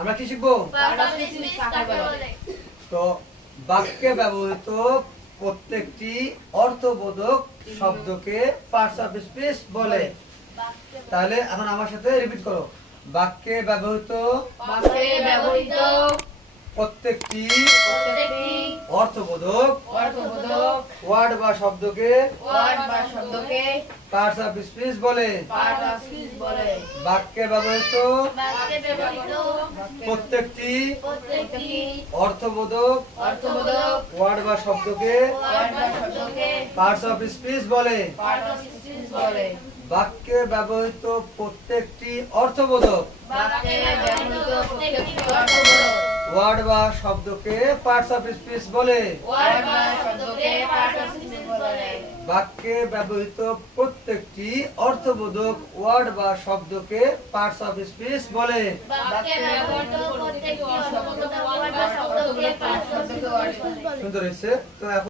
আমরা কি শিখবো? তো বাক্যে ব্যবহৃত প্রত্যেকটি অর্থবোধক শব্দকে পার্টস অফ স্পিচ বলে। তাহলে এখন আমার সাথে রিপিট করো। বাক্যে ব্যবহৃত প্রত্যেকটি অর্থবোধক ওয়ার্ড বা শব্দকে পার্টস অফ স্পিচ বলে। বাক্যে ব্যবহৃত প্রত্যেকটি অর্থবোধক ওয়ার্ড বা শব্দকে পার্টস অফ স্পিচ বলে। বাক্যে ব্যবহৃত প্রত্যেকটি অর্থবোধক ওয়ার্ড বা শব্দকে পার্টস অফ স্পিচ বলে। বাক্যে ব্যবহৃত প্রত্যেকটি অর্থবোধক ওয়ার্ড বা শব্দকে পার্টস অফ স্পিচ বলে। সুন্দর হয়েছে। তো এখন